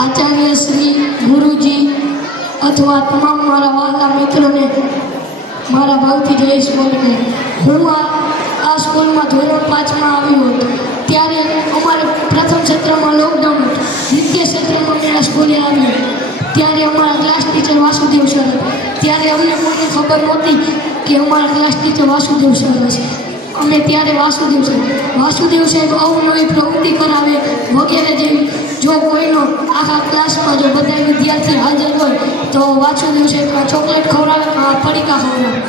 આચાર્ય શ્રી ગુરુજી અથવા તમામ મારા વહાલા મિત્રોને મારા ભાવથી જય સ્કૂલને હું આ સ્કૂલમાં ધોરણ 5માં આવ્યો હતો ત્યારે અમારે પ્રથમ સત્રમાં લોકડાઉન હતું. દ્વિતીય સત્રમાં મેં આ સ્કૂલે આવ્યો ત્યારે અમારા ક્લાસ ટીચર વાસુદેવ સર ત્યારે અમને કોઈને ખબર નહોતી કે અમારા ક્લાસ ટીચર વાસુદેવ સર હશે. અમે ત્યારે વાસુદેવ સાહેબ અવનવી પ્રવૃત્તિ કરાવે વગેરે જેવી જો કોઈનો આખા ક્લાસમાં જો બધા વિદ્યાર્થી હાજર હોય તો વાસુદેવ સાહેબ ચોકલેટ ખવડાવે પડીકા ખવડાવે.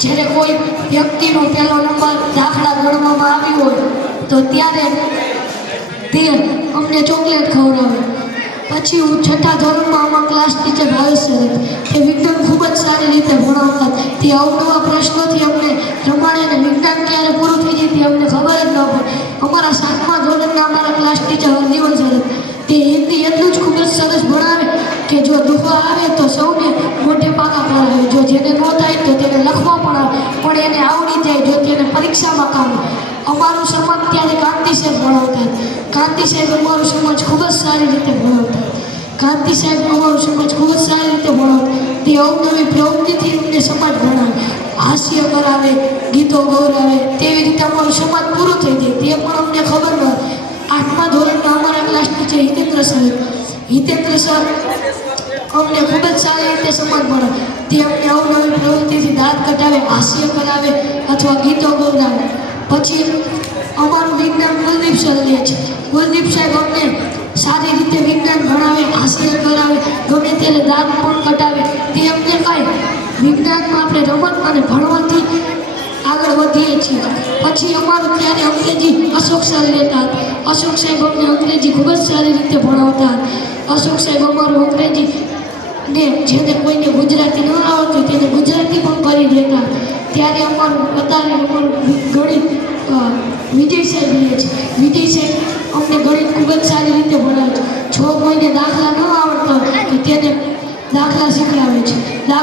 જ્યારે કોઈ વ્યક્તિનો પહેલો નંબર દાખલા ગણવામાં આવ્યો હોય તો ત્યારે તે અમને ચોકલેટ ખવડાવે. પછી હું છઠ્ઠા ધોરણમાં અમારા ક્લાસ ટીચર ભાવેશ સર તે વિજ્ઞાન ખૂબ જ સારી રીતે ભણાવતા. તે અવનવા પ્રશ્નોથી અમને રમાડે અને વિજ્ઞાન ક્યારે પૂરું થઈ જાય તે અમને ખબર જ ન પડે. અમારા 7મા ધોરણના અમારા ક્લાસ ટીચર હરજીવન સર તે હિન્દી એટલું જ ખૂબ જ સરસ ભણાવે કે જો દુખવા આવે તો સૌને મોઢે પાકા કરાવે. જો જેને ન થાય તો તેને લખવા પણ આવે પણ એને આવડી જાય જો તેને પરીક્ષામાં કામ. અમારું સમાજ ત્યારે કાંતિ સાહેબ ભણાવતા. કાંતિ સાહેબ અમારું સમાજ ખૂબ જ સારી રીતે ભણાવતા. તે અવનવી પ્રવૃત્તિથી અમને સમાજ ભણાવે, હાસ્ય કરાવે, ગીતો ગૌરાવે. તેવી રીતે અમારું સમાજ પૂરું થઈ જાય તે પણ અમને ખબર ન હોય. 8મા ધોરણના અમારા ક્લાસ ટીચર હિતેન્દ્ર સર અમને ખૂબ જ સારી રીતે સમાજ ભણાવે. તે અમને અવનવી પ્રવૃત્તિથી દાંત કઢાવે, હાસ્ય કરાવે અથવા ગીતો ગૌરાવે. પછી અમારું વિજ્ઞાન કુલદીપ સર લે છે. કુલદીપ સાહેબ અમને સારી રીતે વિજ્ઞાન ભણાવે, હાસ્ય કરાવે, ગમે ત્યારે દાંત પણ કઢાવે. તે અમને કાંઈ વિજ્ઞાનમાં આપણે રમત અને ભણવાથી આગળ વધીએ છીએ. પછી અમારું ત્યારે અંગ્રેજી અશોક સર લેતા હતા. અશોક સાહેબ અમને અંગ્રેજી ખૂબ જ સારી રીતે ભણાવતા હતા. અશોક સાહેબ અમારું અંગ્રેજી ને જેને કોઈને ગુજરાતી ન આવડતું તેને ગુજરાતી પણ કરી દેતા. ત્યારે અમારું ગણિત વિજય સાહેબ લે છે. વિજય સાહેબ અમને ગણિત ખૂબ જ સારી રીતે ભણાવે છે. જો કોઈને દાખલા ન આવડતા હોય તો તેને દાખલા શીખવાડે છે.